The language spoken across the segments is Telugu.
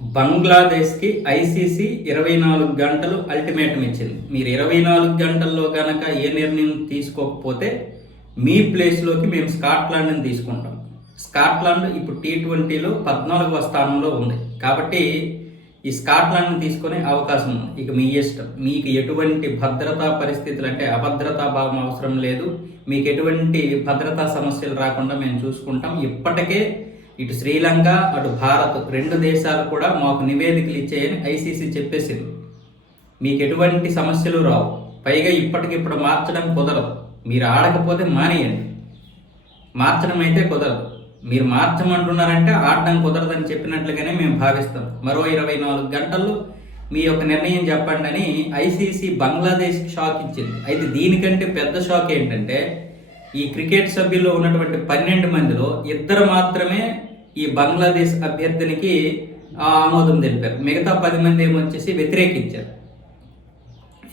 బంగ్లాదేశ్కి ఐసీసీ ఇరవై నాలుగు గంటలు అల్టిమేటం ఇచ్చింది. మీరు ఇరవై నాలుగు గంటల్లో కనుక ఏ నిర్ణయం తీసుకోకపోతే మీ ప్లేస్లోకి మేము స్కాట్లాండ్ని తీసుకుంటాం. స్కాట్లాండ్ ఇప్పుడు టీ ట్వంటీలో పద్నాలుగవ స్థానంలో ఉంది. కాబట్టి ఈ స్కాట్లాండ్ని తీసుకునే అవకాశం ఉంది. ఇక మీ ఇష్టం. మీకు ఎటువంటి భద్రతా పరిస్థితులు అంటే అభద్రతా భావం అవసరం లేదు. మీకు ఎటువంటి భద్రతా సమస్యలు రాకుండా మేము చూసుకుంటాం. ఇప్పటికే ఇటు శ్రీలంక అటు భారత్ రెండు దేశాలు కూడా మాకు నివేదికలు ఇచ్చాయని ఐసీసీ చెప్పేసింది. మీకు ఎటువంటి సమస్యలు రావు. పైగా ఇప్పటికిప్పుడు మార్చడం కుదరదు. మీరు ఆడకపోతే మానేయండి. మార్చడం అయితే కుదరదు. మీరు మార్చమంటున్నారంటే ఆడడం కుదరదని చెప్పినట్లుగానే మేము భావిస్తాం. మరో ఇరవై నాలుగు గంటల్లో మీ యొక్క నిర్ణయం చెప్పండి అని ఐసీసీ బంగ్లాదేశ్కి షాక్ ఇచ్చింది. అయితే దీనికంటే పెద్ద షాక్ ఏంటంటే ఈ క్రికెట్ సభ్యుల్లో ఉన్నటువంటి పన్నెండు మందిలో ఇద్దరు మాత్రమే ఈ బంగ్లాదేశ్ అభ్యర్థినికి ఆ ఆమోదం తెలిపారు. మిగతా పది మంది ఏమొచ్చేసి వ్యతిరేకించారు.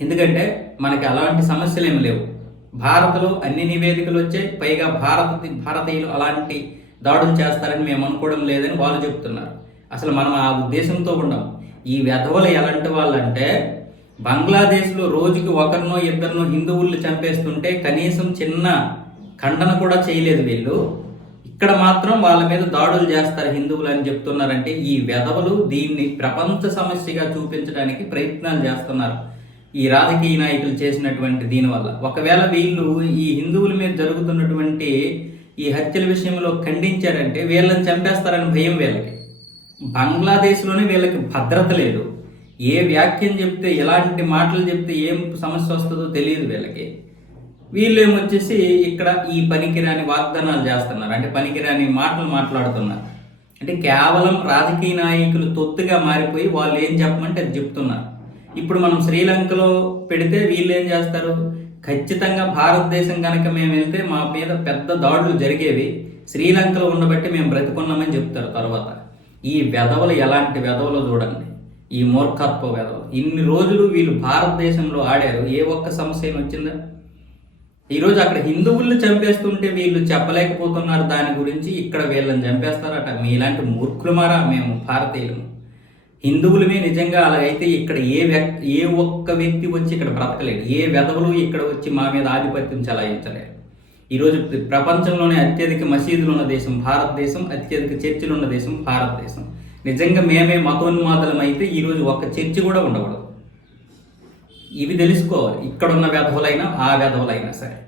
ఎందుకంటే మనకి అలాంటి సమస్యలు ఏమి లేవు. భారత్లో అన్ని నివేదికలు వచ్చాయి. పైగా భారత భారతీయులు అలాంటి దాడులు చేస్తారని మేము అనుకోవడం లేదని వాళ్ళు చెప్తున్నారు. అసలు మనం ఆ ఉద్దేశంతో ఉండం ఈ వెధవలు ఎలాంటి వాళ్ళంటే బంగ్లాదేశ్లో రోజుకి ఒకరినో ఇద్దరినో హిందువులు చంపేస్తుంటే కనీసం చిన్న ఖండన కూడా చేయలేదు వీళ్ళు. ఇక్కడ మాత్రం వాళ్ళ మీద దాడులు చేస్తారు హిందువులు అని చెప్తున్నారంటే ఈ వెధవలు దీన్ని ప్రపంచ సమస్యగా చూపించడానికి ప్రయత్నాలు చేస్తున్నారు. ఈ రాజకీయ నాయకులు చేసినటువంటి దీనివల్ల. ఒకవేళ వీళ్ళు ఈ హిందువుల మీద జరుగుతున్నటువంటి ఈ హత్యల విషయంలో ఖండించారంటే వీళ్ళని చంపేస్తారని భయం వీళ్ళకి. బంగ్లాదేశ్లోనే వీళ్ళకి భద్రత లేదు. ఏ వ్యాఖ్యం చెప్తే ఎలాంటి మాటలు చెప్తే ఏం సమస్య వస్తుందో తెలియదు వీళ్ళకి. వీళ్ళు ఏమొచ్చేసి ఇక్కడ ఈ పనికిరాని వాగ్దానాలు చేస్తున్నారు. అంటే పనికిరాని మాటలు మాట్లాడుతున్నారు. అంటే కేవలం రాజకీయ నాయకులు తొత్తుగా మారిపోయి వాళ్ళు ఏం చెప్పమంటే అది చెప్తున్నారు. ఇప్పుడు మనం శ్రీలంకలో పెడితే వీళ్ళు ఏం చేస్తారు? ఖచ్చితంగా భారతదేశం కనుక మేము వెళ్తే మా మీద పెద్ద దాడులు జరిగేవి. శ్రీలంకలో ఉండబట్టి మేము బ్రతుకున్నామని చెప్తారు తర్వాత. ఈ వెధవలు ఎలాంటి వెధవలో చూడండి. ఈ మూర్ఖత్వ వెధవలు. ఇన్ని రోజులు వీళ్ళు భారతదేశంలో ఆడారు. ఏ ఒక్క సమస్య వచ్చిందా ఈరోజు అక్కడ హిందువుల్ని చంపేస్తుంటే వీళ్ళు చెప్పలేకపోతున్నారు దాని గురించి ఇక్కడ వీళ్ళని చంపేస్తారట. మీలాంటి మూర్ఖులమారా మేము భారతీయులు హిందువులమే నిజంగా అలాగైతే ఇక్కడ ఏ వ్యక్తి ఏ ఒక్క వ్యక్తి వచ్చి ఇక్కడ బ్రతకలేడు. ఏ వెధవులు ఇక్కడ వచ్చి మా మీద ఆధిపత్యం చలాయించలేడు ఈరోజు ప్రపంచంలోనే అత్యధిక మసీదులు ఉన్న దేశం భారతదేశం అత్యధిక చర్చిలు ఉన్న దేశం భారతదేశం. నిజంగా మేమే మతోన్మాదలం అయితే ఈరోజు ఒక్క చర్చి కూడా ఉండకూడదు. ఇవి తెలుసుకోవాలి. ఇక్కడున్న వెధవులైనా ఆ వెధవులైనా సరే.